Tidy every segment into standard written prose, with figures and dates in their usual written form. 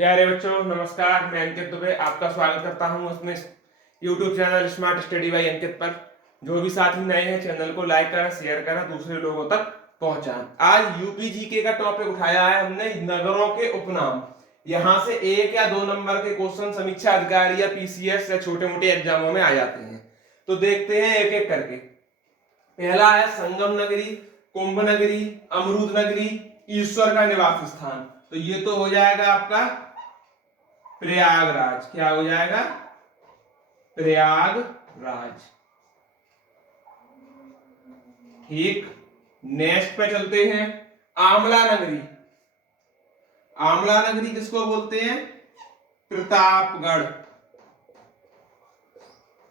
प्यारे बच्चों नमस्कार। मैं अंकित दुबे आपका स्वागत करता हूं अपने YouTube channel smart study by Ankit पर। जो भी साथी नए हैं चैनल को लाइक करें, शेयर करें, दूसरे लोगों तक पहुंचाएं। आज यूपीजीके का टॉपिक उठाया है हमने, नगरों के उपनाम। यहां से 1 या 2 नंबर के क्वेश्चन समीक्षा अधिकारी या पीसीएस या छोटे मोटे एग्जामों में आ जाते हैं। तो देखते हैं एक एक करके। पहला है संगम नगरी, कुंभ नगरी, अमरूद नगरी, ईश्वर का निवास स्थान। तो ये तो हो जाएगा आपका प्रयागराज। क्या हो जाएगा? प्रयागराज। ठीक। नेक्स्ट पे चलते हैं। आमला नगरी। आमला नगरी किसको बोलते हैं? प्रतापगढ़।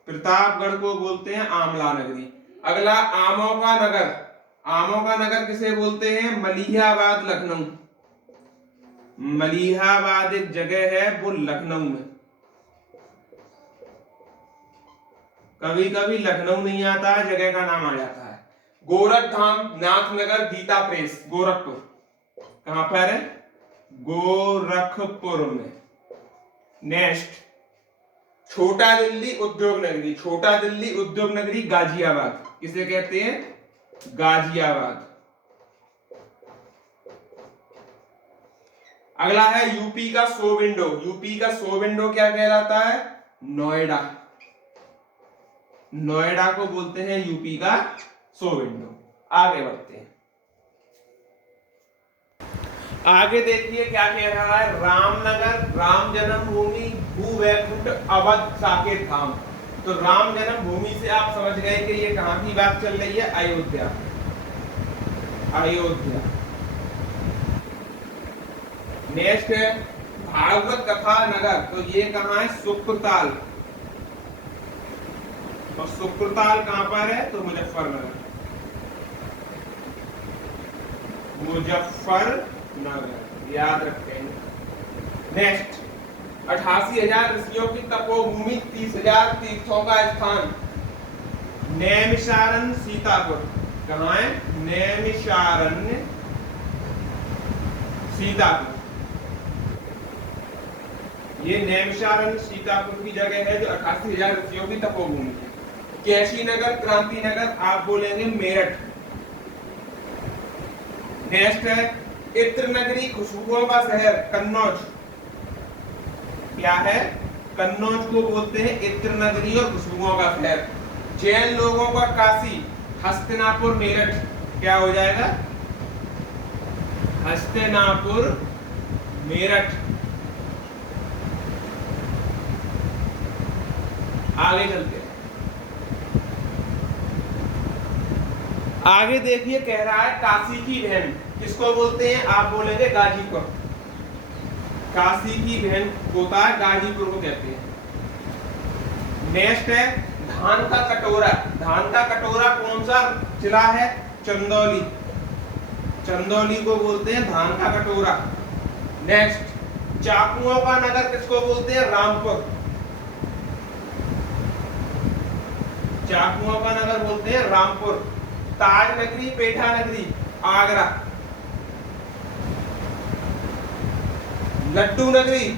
प्रतापगढ़ को बोलते हैं आमला नगरी। अगला आमों का नगर। आमों का नगर किसे बोलते हैं? मलिहाबाद लखनऊ। मलिहाबाद एक जगह है, वो लखनऊ में। कभी कभी लखनऊ नहीं आता है, जगह का नाम आ जाता है। गोरखधाम, नाथनगर, गीता प्रेस, गोरखपुर। कहां पर है? गोरखपुर में। नेक्स्ट छोटा दिल्ली उद्योग नगरी। छोटा दिल्ली उद्योग नगरी गाजियाबाद। किसे कहते हैं? गाजियाबाद। अगला है यूपी का शो विंडो। यूपी का शो विंडो क्या कहलाता है? नोएडा। नोएडा को बोलते हैं यूपी का शो विंडो। आगे बढ़ते हैं। आगे देखिए क्या कह रहा है। रामनगर, राम जन्मभूमि, भूवैकुंठ, अवध, साकेत धाम। तो राम जन्मभूमि से आप समझ गए कि ये कहां की बात चल रही है? अयोध्या। अयोध्या। नेक्स्ट है भागवत कथा नगर। तो ये कहां है? सुक्रताल। और सुक्रताल कहां पर है? तो मुजफ्फरनगर। मुजफ्फरनगर याद रखें। नेक्स्ट 88,000 ऋषियों की तपोभूमि, 30,000 तीर्थों का स्थान, नैमिषारण्य सीतापुर। कहां है? नैमिषारण्य सीतापुर। ये नैमिषारण्य सीतापुर की जगह है जो 88,000 ऋषियों की तपोभूमि है। कैशी नगर, क्रांति नगर, आप बोलेंगे मेरठ। नेक्स्ट है इत्र नगरी, खुशबुओं का शहर, कन्नौज। क्या है? कन्नौज को बोलते हैं इत्र नगरी और खुशबुओं का शहर। जैन लोगों का काशी, हस्तिनापुर, मेरठ। क्या हो जाएगा? हस्तिनापुर, मेरठ। आगे चलते हैं। आगे देखिए कह रहा है काशी की बहन किसको बोलते हैं? आप बोलेंगे गाजीपुर। काशी की बहन होता है गाजीपुर को कहते हैं। नेक्स्ट है धान का कटोरा। धान का कटोरा कौन सा जिला है? चंदौली। चंदौली को बोलते हैं धान का कटोरा। नेक्स्ट चाकुओं का नगर किसको बोलते हैं? रामपुर। चाकुओं का नगर बोलते हैं रामपुर। ताज नगरी, पेठा नगरी, आगरा। लड्डू नगरी,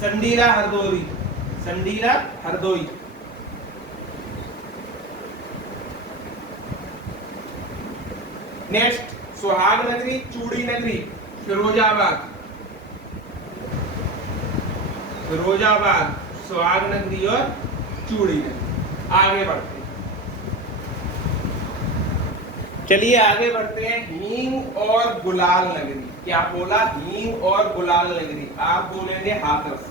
संडीला हरदोई। संडीला हरदोई। नेक्स्ट सुहाग नगरी, चूड़ी नगरी, फिरोजाबाद। फिरोजाबाद, सुहाग नगरी और चूड़ी नगरी। आगे बढ़ते हैं। चलिए आगे बढ़ते हैं। हींग और गुलाल नगरी। क्या बोला? हींग और गुलाल नगरी। आप बोलेंगे हाथरस।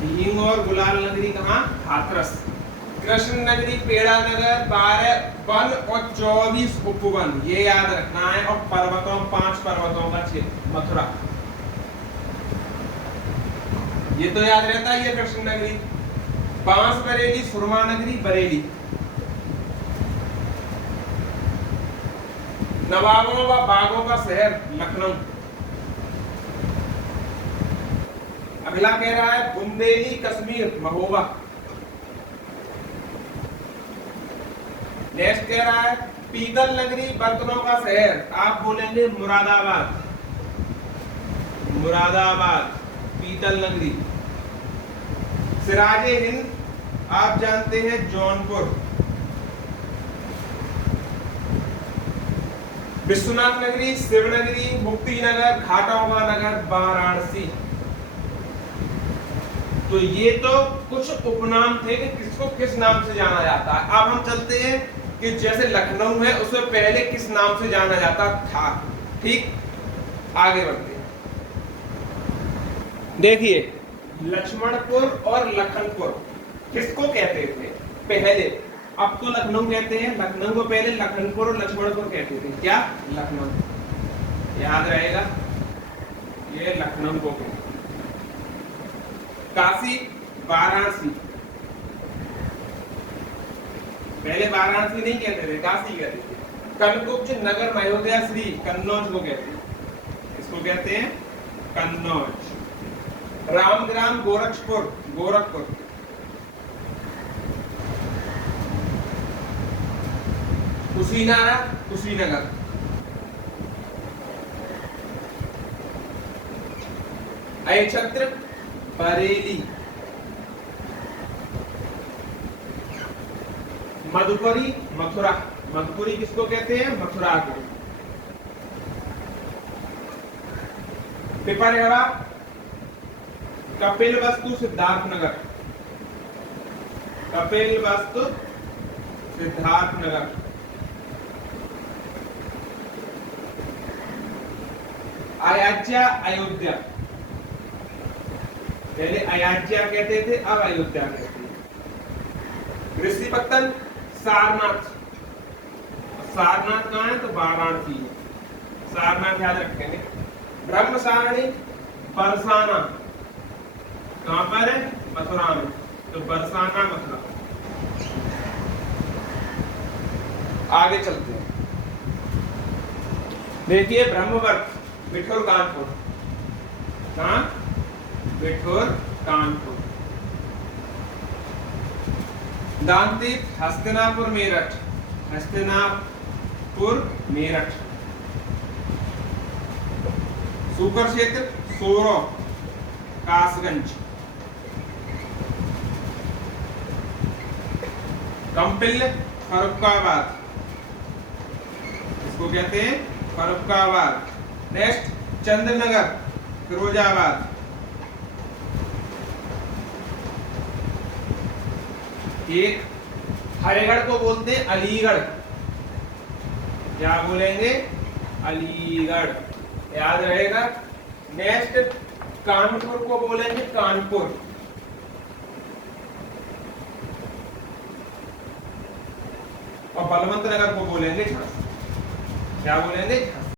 हींग और गुलाल नगरी कहां? हाथरस। कृष्ण नगरी, पेड़ा नगर, 12 वन और 24 उपवन। ये याद रखना है। और पर्वतों, 5 पर्वतों का क्षेत्र, मथुरा। ये तो याद रहता है। ये कृष्ण नगरी। बांस बरेली, सुरमा नगरी, बरेली। नवाबों व बागों का शहर, लखनऊ। अगला कह रहा है बुंदेली, कश्मीर, महोबा। नेक्स्ट कह रहा है पीतल नगरी, बर्तनों का शहर, आप बोलेंगे मुरादाबाद। मुरादाबाद, पीतल नगरी। सिराजे हिंद आप जानते हैं जौनपुर। विश्वनाथ नगरी, शिवनगरी, मुक्तिनगर, खाटावा नगर, वाराणसी। तो ये तो कुछ उपनाम थे कि किसको किस नाम से जाना जाता है। अब हम चलते हैं कि जैसे लखनऊ है उससे पहले किस नाम से जाना जाता था। ठीक, आगे बढ़ते हैं। देखिए, लक्ष्मणपुर और लखनपुर किसको कहते थे पहले? अब तो लखनऊ कहते हैं, लखनऊ को पहले लखनपुर और लक्ष्मणपुर कहते थे। क्या? लखनऊ। याद रहेगा, ये लखनऊ को कहते। काशी, वाराणसी। पहले वाराणसी नहीं कहते थे, काशी कहते थे। कनकुब्ज, नगर, अयोध्या, श्री कन्नौज को कहते हैं। इसको कहते हैं कन्नौज। रामग्राम, गोरखपुर, गोरखपुर। कुशीनारा, कुशीनगर। अयछत्र, बरेली। मधुपुरी, मथुरा। मधुपुरी किसको कहते हैं? मथुरा को। पिपरहरा, कपिलवस्तु, सिद्धार्थनगर। कपिलवस्तु, सिद्धार्थनगर। अयोध्या, अयोध्या। पहले अयोध्या कहते थे, अब अयोध्या कहते हैं। ऋषिपत्तन, सारनाथ। सारनाथ कहाँ है? तो वाराणसी है। सारनाथ याद रखेंगे। ब्रह्मसारणी, बरसाना। कहाँ पर है? मथुरा में। तो बरसाना, मथुरा। आगे चलते हैं। देखिए, ब्रह्मवर्त, बिठूर, कानपुर। कहाँ? बिठूर, कानपुर। दानतीर्थ, हस्तिनापुर, मेरठ। हस्तिनापुर, मेरठ। सूकर क्षेत्र, सोरो, कासगंज। कंपिल, फर्रुखाबाद। इसको कहते हैं फर्रुखाबाद। नेक्स्ट, चंद्रनगर, फिरोजाबाद। एक हरिगढ़ को बोलते हैं अलीगढ़। क्या बोलेंगे? अलीगढ़। याद रहेगा। नेक्स्ट, कानपुर को बोलेंगे कानपुर। और बलवंत नगर को बोलेंगे झांसी। क्या बोलेंगे? झांसी।